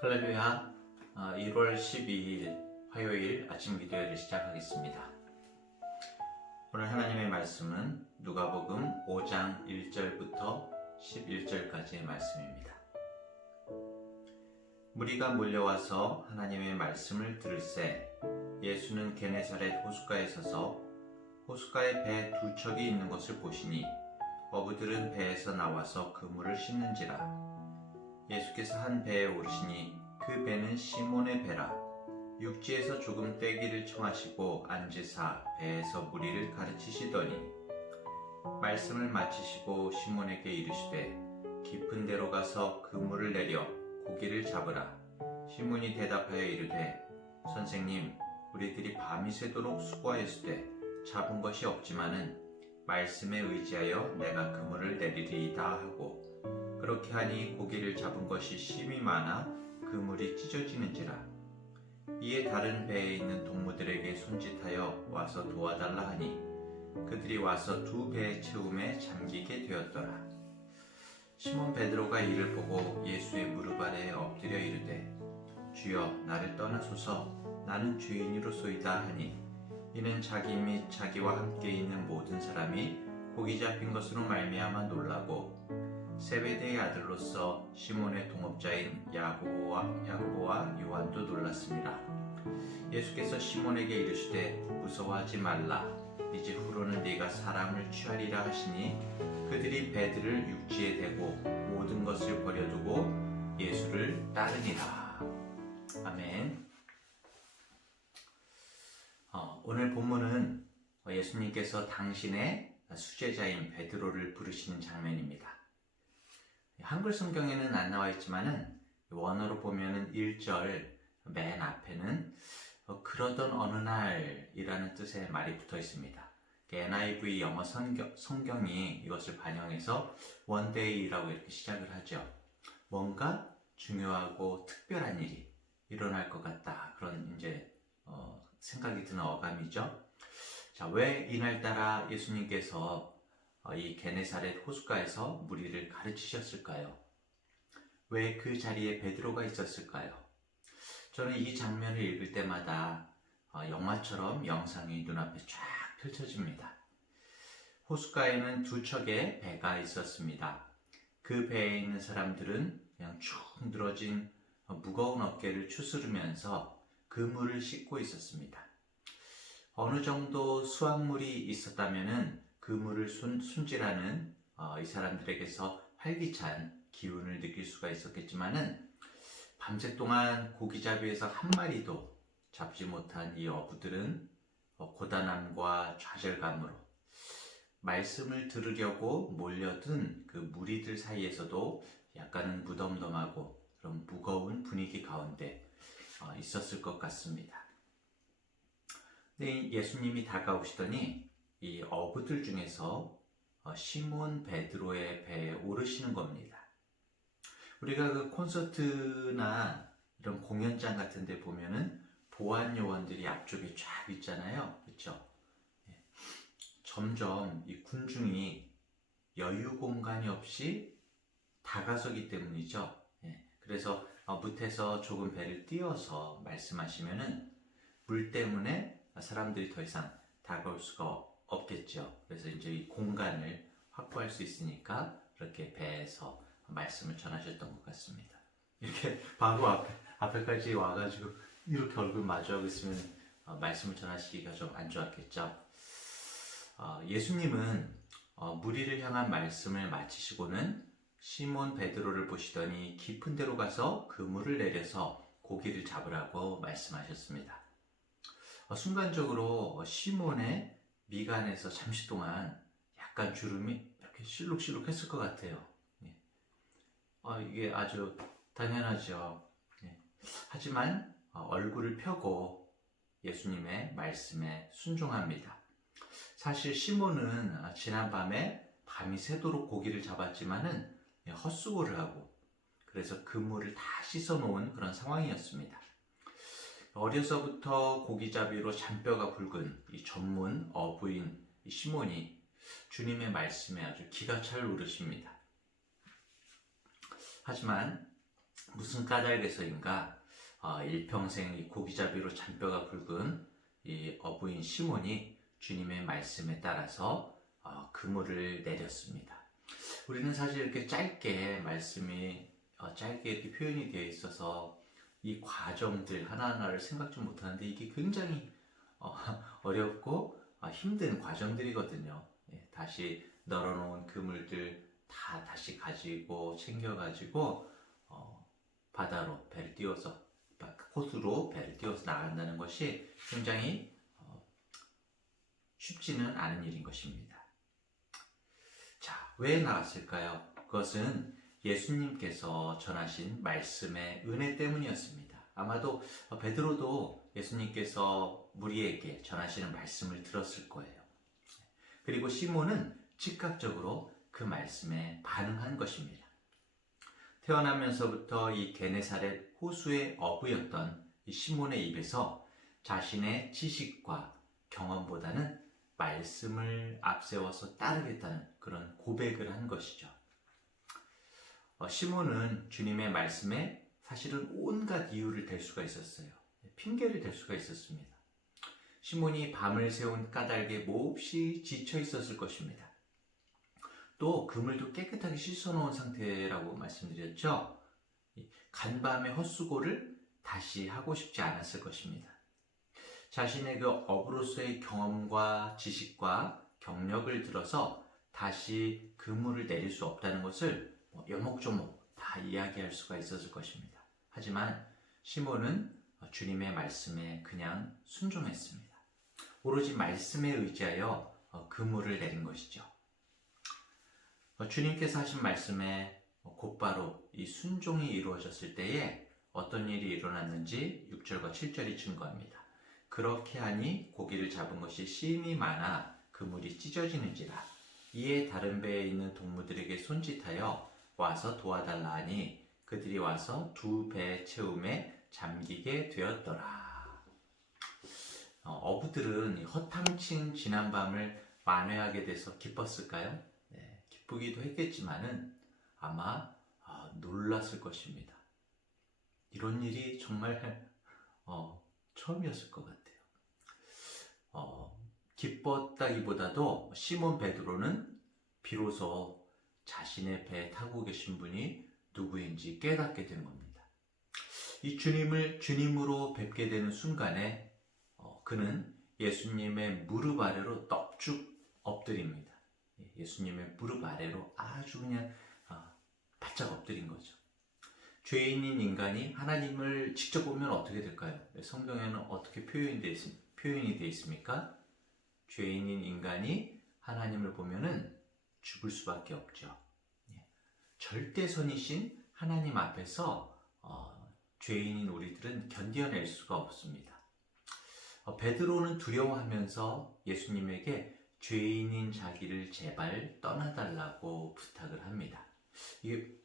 할렐루야. 1월 12일 화요일 아침 기도회를 시작하겠습니다. 오늘 하나님의 말씀은 누가복음 5장 1절부터 11절까지의 말씀입니다. 무리가 몰려와서 하나님의 말씀을 들을새 예수는 게네사렛 호숫가에 서서 호숫가에 배 두 척이 있는 것을 보시니 어부들은 배에서 나와서 그물을 씻는지라. 예수께서 한 배에 오르시니 그 배는 시몬의 배라. 육지에서 조금 떼기를 청하시고 앉으사 배에서 무리를 가르치시더니 말씀을 마치시고 시몬에게 이르시되 깊은 데로 가서 그물을 내려 고기를 잡으라. 시몬이 대답하여 이르되 선생님, 우리들이 밤이 새도록 수고하였으되 잡은 것이 없지만은 말씀에 의지하여 내가 그물을 내리리이다 하고 그렇게 하니 고기를 잡은 것이 심히 많아 그물이 찢어지는지라. 이에 다른 배에 있는 동무들에게 손짓하여 와서 도와달라 하니 그들이 와서 두 배의 채움에 잠기게 되었더라. 시몬 베드로가 이를 보고 예수의 무릎 아래에 엎드려 이르되 주여, 나를 떠나소서, 나는 죄인이로소이다 하니 이는 자기 및 자기와 함께 있는 모든 사람이 고기 잡힌 것으로 말미암아 놀라고 세베대의 아들로서 시몬의 동업자인 야고보와 요한도 놀랐습니다. 예수께서 시몬에게 이르시되 무서워하지 말라. 이제 후로는 네가 사람을 취하리라 하시니 그들이 배들을 육지에 대고 모든 것을 버려두고 예수를 따르니라. 아멘. 오늘 본문은 예수님께서 당신의 수제자인 베드로를 부르시는 장면입니다. 한글 성경에는 안 나와 있지만은 원어로 보면은 1절 맨 앞에는 그러던 어느 날이라는 뜻의 말이 붙어 있습니다. NIV 영어 성경이 이것을 반영해서 one day라고 이렇게 시작을 하죠. 뭔가 중요하고 특별한 일이 일어날 것 같다. 그런 이제 생각이 드는 어감이죠. 자, 왜 이날따라 예수님께서 이 게네사렛 호숫가에서 무리를 가르치셨을까요? 왜 그 자리에 베드로가 있었을까요? 저는 이 장면을 읽을 때마다 영화처럼 영상이 눈앞에 쫙 펼쳐집니다. 호숫가에는 두 척의 배가 있었습니다. 그 배에 있는 사람들은 그냥 축 늘어진 무거운 어깨를 추스르면서 그물을 씻고 있었습니다. 어느 정도 수확물이 있었다면은 그물을 손질하는 이 사람들에게서 활기찬 기운을 느낄 수가 있었겠지만은 밤새 동안 고기잡이에서 한 마리도 잡지 못한 이 어부들은 고단함과 좌절감으로 말씀을 들으려고 몰려든 그 무리들 사이에서도 약간은 무덤덤하고 그런 무거운 분위기 가운데 있었을 것 같습니다. 근데 예수님이 다가오시더니 이 어부들 중에서 시몬 베드로의 배에 오르시는 겁니다. 우리가 그 콘서트나 이런 공연장 같은 데 보면은 보안 요원들이 앞쪽에 쫙 있잖아요. 그렇죠? 점점 이 군중이 여유 공간이 없이 다가서기 때문이죠. 그래서 밑에서 조금 배를 띄워서 말씀하시면은 물 때문에 사람들이 더 이상 다가올 수가 없겠죠. 그래서 이제 이 공간을 확보할 수 있으니까 그렇게 배에서 말씀을 전하셨던 것 같습니다. 이렇게 바로 앞에까지 와가지고 이렇게 얼굴 마주하고 있으면 말씀을 전하시기가 좀 안 좋았겠죠. 예수님은 무리를 향한 말씀을 마치시고는 시몬 베드로를 보시더니 깊은 데로 가서 그물을 내려서 고기를 잡으라고 말씀하셨습니다. 순간적으로 시몬의 미간에서 잠시 동안 약간 주름이 이렇게 실룩실룩 했을 것 같아요. 이게 아주 당연하죠. 하지만 얼굴을 펴고 예수님의 말씀에 순종합니다. 사실 시몬은 지난밤에 밤이 새도록 고기를 잡았지만은 헛수고를 하고 그래서 그물을 다 씻어 놓은 그런 상황이었습니다. 어려서부터 고기잡이로 잔뼈가 굵은 이 전문 어부인 이 시몬이 주님의 말씀에 아주 기가 찰 오르십니다. 하지만 무슨 까닭에서인가 일평생 이 고기잡이로 잔뼈가 굵은 이 어부인 시몬이 주님의 말씀에 따라서 그물을 내렸습니다. 우리는 사실 이렇게 짧게 말씀이 짧게 이렇게 표현이 되어 있어서 이 과정들 하나하나를 생각지 못하는데 이게 굉장히 어렵고 힘든 과정들이거든요. 예, 다시 널어놓은 그물들 다 다시 가지고 챙겨가지고 바다로 배를 띄워서 호수로 배를 띄워서 나간다는 것이 굉장히 쉽지는 않은 일인 것입니다. 자, 왜 나갔을까요? 그것은 예수님께서 전하신 말씀의 은혜 때문이었습니다. 아마도 베드로도 예수님께서 무리에게 전하시는 말씀을 들었을 거예요. 그리고 시몬은 즉각적으로 그 말씀에 반응한 것입니다. 태어나면서부터 이 게네사렛 호수의 어부였던 이 시몬의 입에서 자신의 지식과 경험보다는 말씀을 앞세워서 따르겠다는 그런 고백을 한 것이죠. 시몬은 주님의 말씀에 사실은 온갖 이유를 댈 수가 있었어요. 핑계를 댈 수가 있었습니다. 시몬이 밤을 새운 까닭에 몹시 지쳐 있었을 것입니다. 또 그물도 깨끗하게 씻어놓은 상태라고 말씀드렸죠. 간밤의 헛수고를 다시 하고 싶지 않았을 것입니다. 자신의 그 어부로서의 경험과 지식과 경력을 들어서 다시 그물을 내릴 수 없다는 것을 여목조목 다 이야기할 수가 있었을 것입니다. 하지만 시몬은 주님의 말씀에 그냥 순종했습니다. 오로지 말씀에 의지하여 그물을 내린 것이죠. 주님께서 하신 말씀에 곧바로 이 순종이 이루어졌을 때에 어떤 일이 일어났는지 6절과 7절이 증거합니다. 그렇게 하니 고기를 잡은 것이 심히 많아 그물이 찢어지는지라. 이에 다른 배에 있는 동무들에게 손짓하여 와서 도와달라 하니 그들이 와서 두 배 채움에 잠기게 되었더라. 어부들은 허탕친 지난밤을 만회하게 돼서 기뻤을까요? 네, 기쁘기도 했겠지만은 아마 놀랐을 것입니다. 이런 일이 정말 처음이었을 것 같아요. 기뻤다기보다도 시몬 베드로는 비로소 자신의 배에 타고 계신 분이 누구인지 깨닫게 된 겁니다. 이 주님을 주님으로 뵙게 되는 순간에 그는 예수님의 무릎 아래로 넙죽 엎드립니다. 예수님의 무릎 아래로 아주 그냥 바짝 엎드린 거죠. 죄인인 인간이 하나님을 직접 보면 어떻게 될까요? 성경에는 어떻게 표현이 되어 있습니까? 죄인인 인간이 하나님을 보면은 죽을 수밖에 없죠. 절대선이신 하나님 앞에서 죄인인 우리들은 견뎌낼 수가 없습니다. 베드로는 두려워하면서 예수님에게 죄인인 자기를 제발 떠나달라고 부탁을 합니다. 이게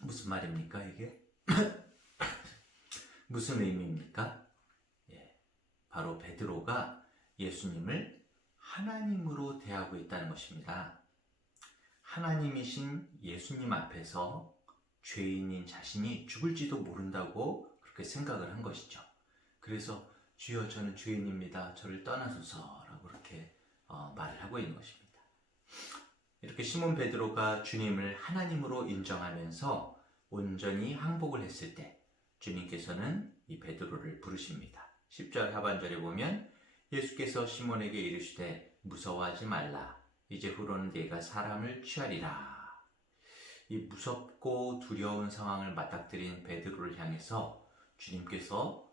무슨 말입니까? 이게 무슨 의미입니까? 바로 베드로가 예수님을 하나님으로 대하고 있다는 것입니다. 하나님이신 예수님 앞에서 죄인인 자신이 죽을지도 모른다고 그렇게 생각을 한 것이죠. 그래서 주여 저는 죄인입니다. 저를 떠나소서라고 그렇게 말을 하고 있는 것입니다. 이렇게 시몬 베드로가 주님을 하나님으로 인정하면서 온전히 항복을 했을 때 주님께서는 이 베드로를 부르십니다. 10절 하반절에 보면 예수께서 시몬에게 이르시되 무서워하지 말라. 이제 후로는 네가 사람을 취하리라. 이 무섭고 두려운 상황을 맞닥뜨린 베드로를 향해서 주님께서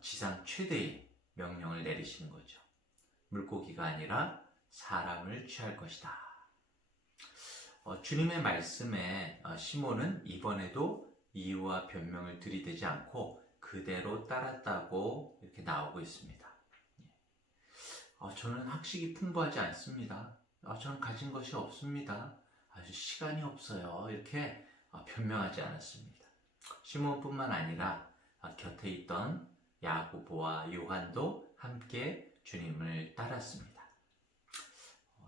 지상 최대의 명령을 내리시는 거죠. 물고기가 아니라 사람을 취할 것이다. 주님의 말씀에 시몬은 이번에도 이유와 변명을 들이대지 않고 그대로 따랐다고 이렇게 나오고 있습니다. 저는 학식이 풍부하지 않습니다. 저는 가진 것이 없습니다. 아주 시간이 없어요. 이렇게 변명하지 않았습니다. 시몬뿐만 아니라 곁에 있던 야고보와 요한도 함께 주님을 따랐습니다.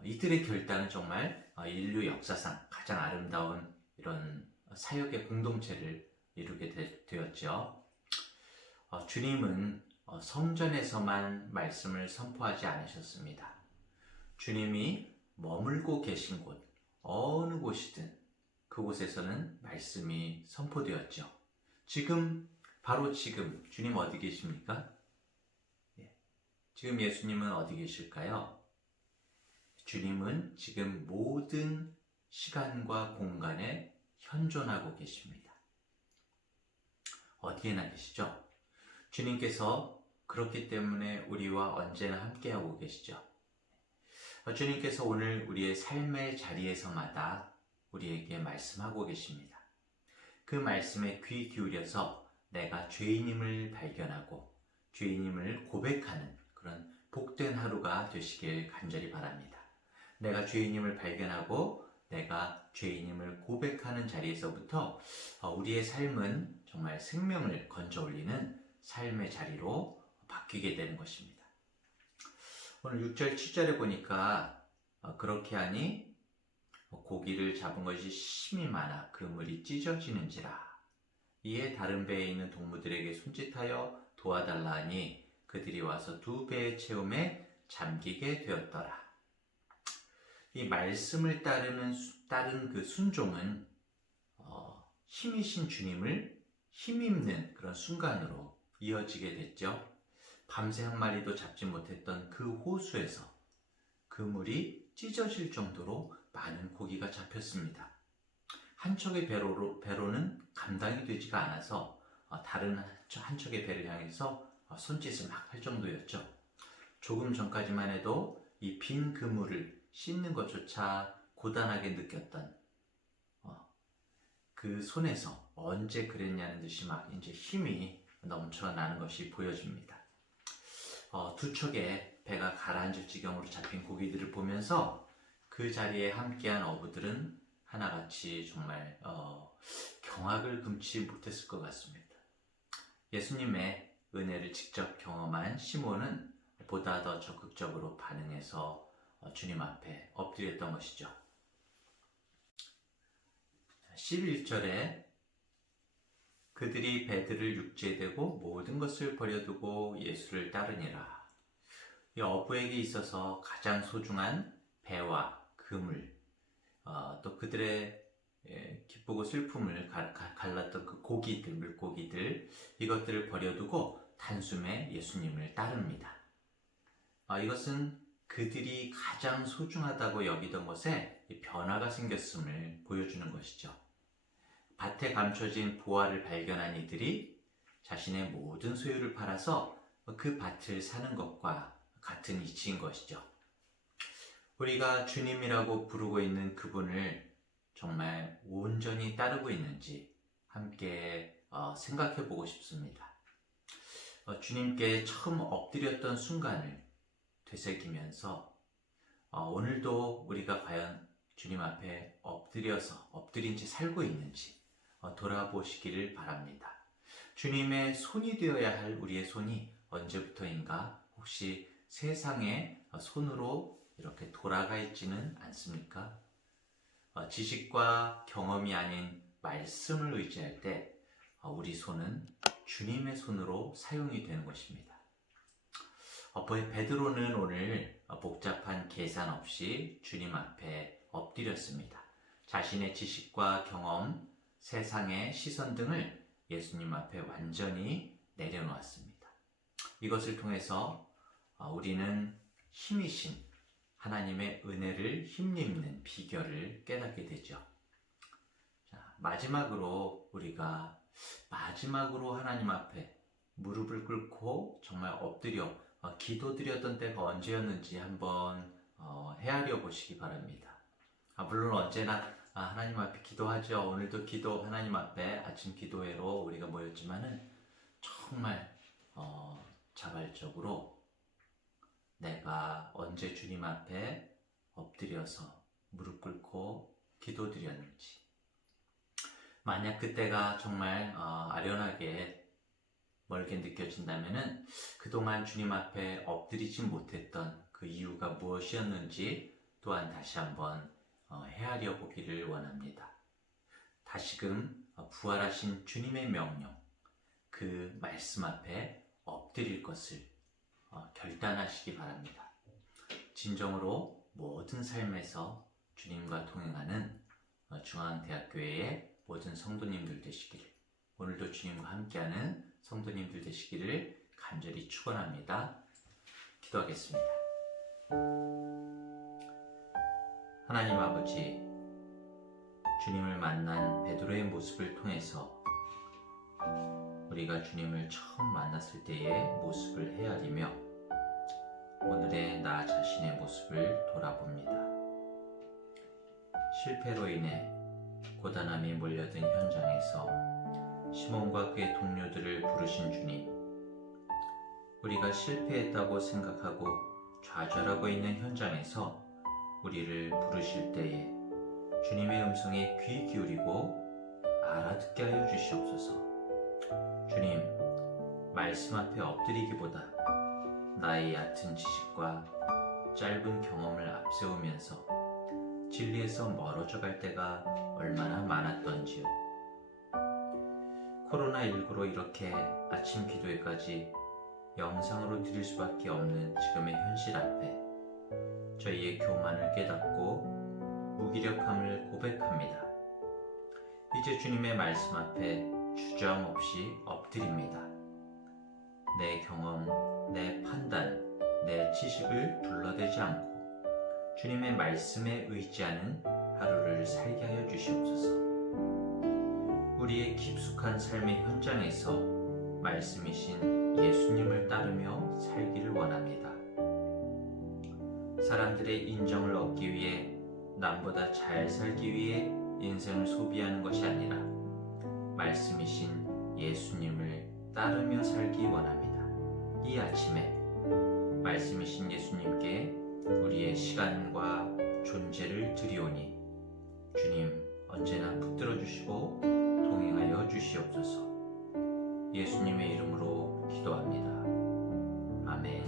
이들의 결단은 정말 인류 역사상 가장 아름다운 이런 사역의 공동체를 이루게 되었죠. 주님은 성전에서만 말씀을 선포하지 않으셨습니다. 주님이 머물고 계신 곳, 어느 곳이든 그곳에서는 말씀이 선포되었죠. 바로 지금 주님 어디 계십니까? 지금 예수님은 어디 계실까요? 주님은 지금 모든 시간과 공간에 현존하고 계십니다. 어디에나 계시죠? 주님께서 그렇기 때문에 우리와 언제나 함께하고 계시죠. 주님께서 오늘 우리의 삶의 자리에서마다 우리에게 말씀하고 계십니다. 그 말씀에 귀 기울여서 내가 죄인임을 발견하고 죄인임을 고백하는 그런 복된 하루가 되시길 간절히 바랍니다. 내가 죄인임을 발견하고 내가 죄인임을 고백하는 자리에서부터 우리의 삶은 정말 생명을 건져 올리는 삶의 자리로 바뀌게 되는 것입니다. 오늘 6절, 7절에 보니까 그렇게 하니 고기를 잡은 것이 심히 많아 그물이 찢어지는지라. 이에 다른 배에 있는 동무들에게 손짓하여 도와달라 하니 그들이 와서 2배의 채움에 잠기게 되었더라. 이 말씀을 따른 그 순종은 힘이신 주님을 힘입는 그런 순간으로 이어지게 됐죠. 밤새 한 마리도 잡지 못했던 그 호수에서 그물이 찢어질 정도로 많은 고기가 잡혔습니다. 한 척의 배로는 감당이 되지가 않아서 다른 한 척의 배를 향해서 손짓을 막 할 정도였죠. 조금 전까지만 해도 이 빈 그물을 씻는 것조차 고단하게 느꼈던 그 손에서 언제 그랬냐는 듯이 막 이제 힘이 넘쳐나는 것이 보여집니다. 2척의 배가 가라앉을 지경으로 잡힌 고기들을 보면서 그 자리에 함께한 어부들은 하나같이 정말 경악을 금치 못했을 것 같습니다. 예수님의 은혜를 직접 경험한 시몬은 보다 더 적극적으로 반응해서 주님 앞에 엎드렸던 것이죠. 11절에 그들이 배들을 육지에 대고 모든 것을 버려두고 예수를 따르니라. 이 어부에게 있어서 가장 소중한 배와 그물, 또 그들의 기쁘고 슬픔을 갈랐던 그 고기들, 물고기들, 이것들을 버려두고 단숨에 예수님을 따릅니다. 이것은 그들이 가장 소중하다고 여기던 것에 변화가 생겼음을 보여주는 것이죠. 밭에 감춰진 보화를 발견한 이들이 자신의 모든 소유를 팔아서 그 밭을 사는 것과 같은 이치인 것이죠. 우리가 주님이라고 부르고 있는 그분을 정말 온전히 따르고 있는지 함께 생각해 보고 싶습니다. 주님께 처음 엎드렸던 순간을 되새기면서 오늘도 우리가 과연 주님 앞에 엎드린 채 살고 있는지 돌아보시기를 바랍니다. 주님의 손이 되어야 할 우리의 손이 언제부터인가 혹시 세상의 손으로 이렇게 돌아가 있지는 않습니까? 지식과 경험이 아닌 말씀을 의지할 때 우리 손은 주님의 손으로 사용이 되는 것입니다. 베드로는 오늘 복잡한 계산 없이 주님 앞에 엎드렸습니다. 자신의 지식과 경험, 세상의 시선 등을 예수님 앞에 완전히 내려놓았습니다. 이것을 통해서 우리는 힘이신 하나님의 은혜를 힘입는 비결을 깨닫게 되죠. 우리가 마지막으로 하나님 앞에 무릎을 꿇고 정말 엎드려 기도드렸던 때가 언제였는지 한번 헤아려 보시기 바랍니다. 물론 언제나 하나님 앞에 기도하죠. 오늘도 하나님 앞에 아침 기도회로 우리가 모였지만은 정말 자발적으로 내가 언제 주님 앞에 엎드려서 무릎 꿇고 기도드렸는지, 만약 그때가 정말 아련하게 멀게 느껴진다면은 그동안 주님 앞에 엎드리지 못했던 그 이유가 무엇이었는지 또한 다시 한번 헤아려 보기를 원합니다. 다시금 부활하신 주님의 명령, 그 말씀 앞에 엎드릴 것을 결단하시기 바랍니다. 진정으로 모든 삶에서 주님과 동행하는 중앙대학교의 모든 성도님들 되시기를, 오늘도 주님과 함께하는 성도님들 되시기를 간절히 축원합니다. 기도하겠습니다. 하나님 아버지, 주님을 만난 베드로의 모습을 통해서 우리가 주님을 처음 만났을 때의 모습을 헤아리며 오늘의 나 자신의 모습을 돌아봅니다. 실패로 인해 고단함이 몰려든 현장에서 시몬과 그의 동료들을 부르신 주님, 우리가 실패했다고 생각하고 좌절하고 있는 현장에서 우리를 부르실 때에 주님의 음성에 귀 기울이고 알아듣게 하여 주시옵소서. 주님, 말씀 앞에 엎드리기보다 나의 얕은 지식과 짧은 경험을 앞세우면서 진리에서 멀어져 갈 때가 얼마나 많았던지요. 코로나19로 이렇게 아침 기도회까지 영상으로 드릴 수밖에 없는 지금의 현실 앞에 저희의 교만을 깨닫고 무기력함을 고백합니다. 이제 주님의 말씀 앞에 주저함없이 엎드립니다. 내 경험, 내 판단, 내 지식을 둘러대지 않고 주님의 말씀에 의지하는 하루를 살게 하여 주시옵소서. 우리의 깊숙한 삶의 현장에서 말씀이신 예수님을 따르며 살기를 원합니다. 사람들의 인정을 얻기 위해, 남보다 잘 살기 위해 인생을 소비하는 것이 아니라 말씀이신 예수님을 따르며 살기 원합니다. 이 아침에 말씀이신 예수님께 우리의 시간과 존재를 드리오니 주님 언제나 붙들어 주시고 동행하여 주시옵소서. 예수님의 이름으로 기도합니다. 아멘.